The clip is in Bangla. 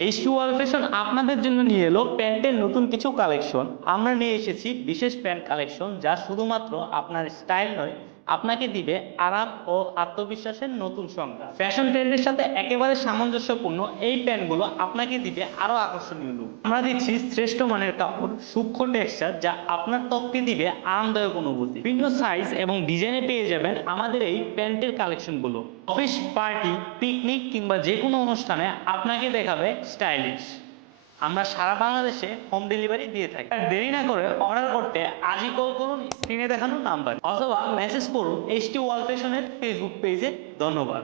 এসটি শু ফ্যাশন আপনাদের জন্য নিয়ে এলো প্যান্টের নতুন কিছু কালেকশন আমরা নিয়ে এসেছি বিশেষ প্যান্ট কালেকশন যা শুধুমাত্র আপনার স্টাইল নয় আপনাকে দিবে আরাম ও আত্মবিশ্বাসের নতুন সংজ্ঞা। ফ্যাশন ট্রেন্ডের সাথে একেবারে সামঞ্জস্যপূর্ণ এই প্যান্টগুলো আপনাকে দিবে আরও আকর্ষণীয় লুক আমরা দিচ্ছি শ্রেষ্ঠ মানের কাপড়, সূক্ষ্ম টেক্সচার যা আপনার ত্বককে দিবে আরামদায়ক অনুভূতি। বিভিন্ন সাইজ এবং ডিজাইনে পেয়ে যাবেন আমাদের এই প্যান্টের কালেকশনগুলো অফিস পার্টি পিকনিক কিংবা যে কোনো অনুষ্ঠানে আপনাকে দেখাবে স্টাইলিশ আমরা সারা বাংলাদেশে হোম ডেলিভারি দিয়ে থাকি। দেরি না করে অর্ডার করতে। আজই কল করুন স্ক্রিনে দেখানো নাম্বার অথবা মেসেজ করুন এইচটি ওয়াল ফ্যাশনের ফেসবুক পেজে ধন্যবাদ।